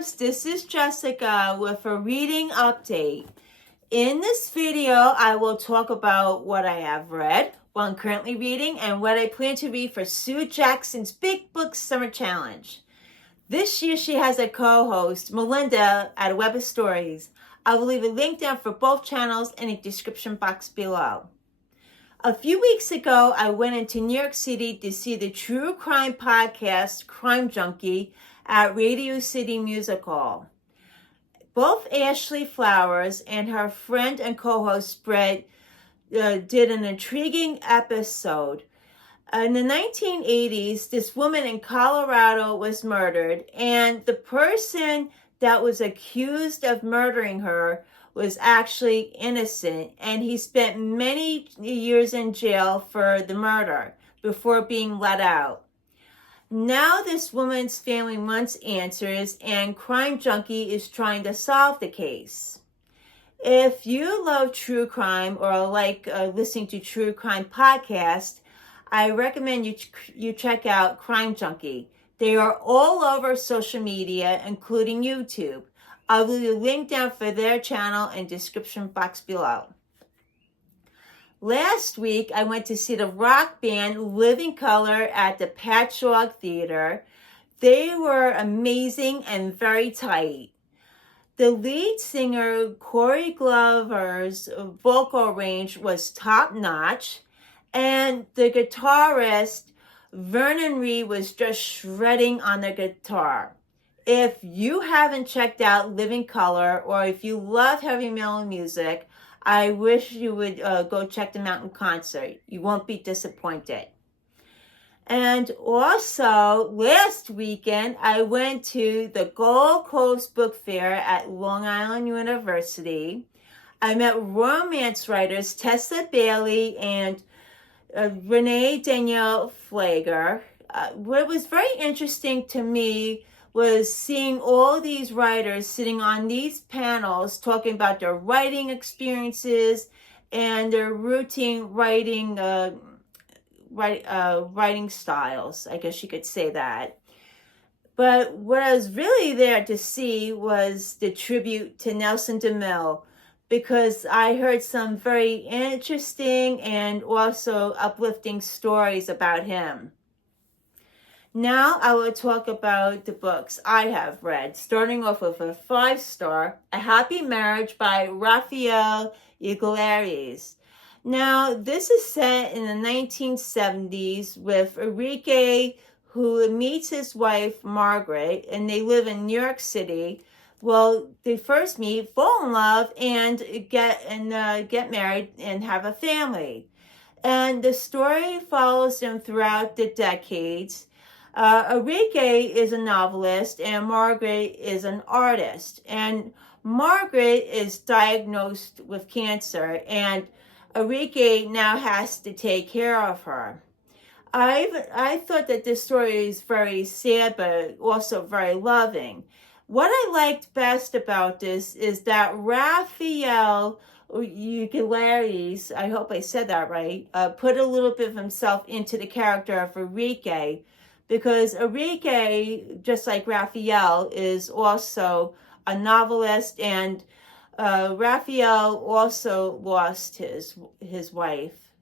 Bookworms, this is Jessica with a reading update. In this video, I will talk about what I have read, what I'm currently reading, and what I plan to read for Sue Jackson's Big Book Summer Challenge. This year, she has a co-host, Melinda, at Web of Stories. I will leave a link down for both channels in the description box below. A few weeks ago, I went into New York City to see the true crime podcast, Crime Junkie, at Radio City Music Hall. Both Ashley Flowers and her friend and co-host Brett did an intriguing episode. In the 1980s, this woman in Colorado was murdered, and the person that was accused of murdering her was actually innocent, and he spent many years in jail for the murder before being let out. Now this woman's family wants answers, and Crime Junkie is trying to solve the case. If you love true crime or like listening to true crime podcasts, I recommend you check out Crime Junkie. They are all over social media, including YouTube. I will leave a link down for their channel in the description box below. Last week, I went to see the rock band Living Color at the Patchogue Theater. They were amazing and very tight. The lead singer, Corey Glover's vocal range was top-notch, and the guitarist, Vernon Reid, was just shredding on the guitar. If you haven't checked out Living Color, or if you love heavy metal music, I wish you would go check them out in concert. You won't be disappointed. And also, last weekend, I went to the Gold Coast Book Fair at Long Island University. I met romance writers Tessa Bailey and Renee Danielle Flager. What was very interesting to me was seeing all these writers sitting on these panels talking about their writing experiences and their routine writing styles. I guess you could say that. But what I was really there to see was the tribute to Nelson DeMille, because I heard some very interesting and also uplifting stories about him. Now I will talk about the books I have read, starting off with a 5-star, A Happy Marriage by Rafael-Yglesias. Now, this is set in the 1970s with Enrique, who meets his wife, Margaret, and they live in New York City. Well, they first meet, fall in love, and get married and have a family. And the story follows them throughout the decades. Enrique is a novelist and Margaret is an artist. And Margaret is diagnosed with cancer, and Enrique now has to take care of her. I thought that this story is very sad, but also very loving. What I liked best about this is that Rafael-Yglesias, I hope I said that right, put a little bit of himself into the character of Enrique, because Enrique, just like Raphael, is also a novelist, and Raphael also lost his wife.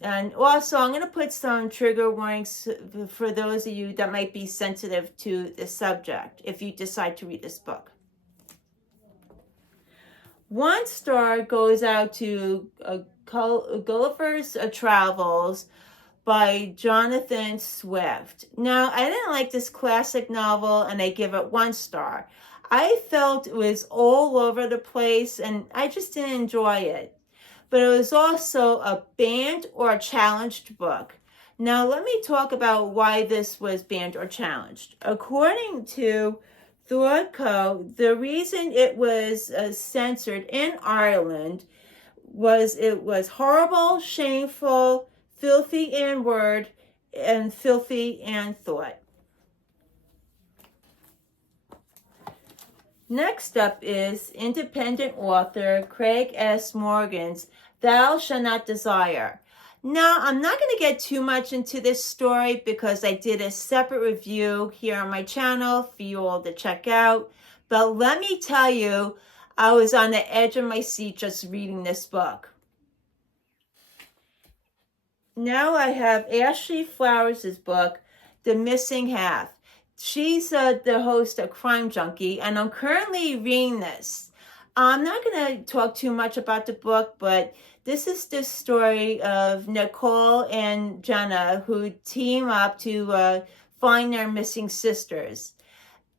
And also, I'm going to put some trigger warnings for those of you that might be sensitive to the subject if you decide to read this book. 1 star goes out to Gulliver's Travels by Jonathan Swift. Now, I didn't like this classic novel, and I give it 1 star. I felt it was all over the place, and I just didn't enjoy it. But it was also a banned or challenged book. Now, let me talk about why this was banned or challenged. According to Thorco, the reason it was censored in Ireland was it was horrible, shameful, filthy in word, and filthy in thought. Next up is independent author Craig S. Morgan's Thou Shalt Not Desire. Now, I'm not going to get too much into this story because I did a separate review here on my channel for you all to check out. But let me tell you, I was on the edge of my seat just reading this book. Now I have Ashley Flowers' book, The Missing Half. She's the host of Crime Junkie, and I'm currently reading this. I'm not going to talk too much about the book, but this is the story of Nicole and Jenna, who team up to find their missing sisters.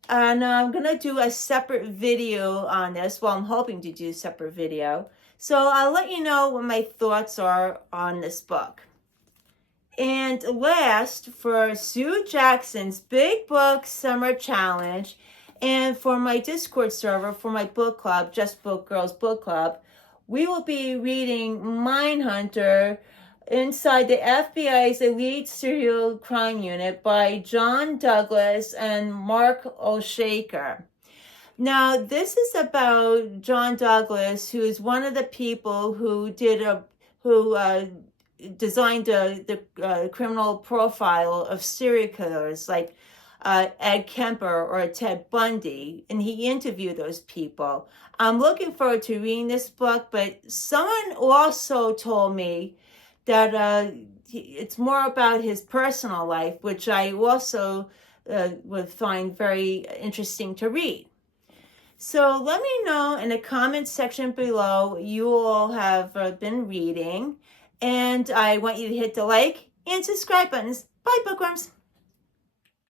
And I'm going to do a separate video on this. Well, I'm hoping to do a separate video. So I'll let you know what my thoughts are on this book. And last, for Sue Jackson's Big Book Summer Challenge, and for my Discord server, for my book club, Just Book Girls Book Club, we will be reading Mindhunter inside the FBI's Elite Serial Crime Unit by John Douglas and Mark Olshaker. Now, this is about John Douglas, who is one of the people who designed the criminal profile of serial killers like Ed Kemper or Ted Bundy, and he interviewed those people. I'm looking forward to reading this book, but someone also told me that it's more about his personal life, which I also would find very interesting to read. So let me know in the comment section below what you all have been reading. And I want you to hit the like and subscribe buttons. Bye, Bookworms.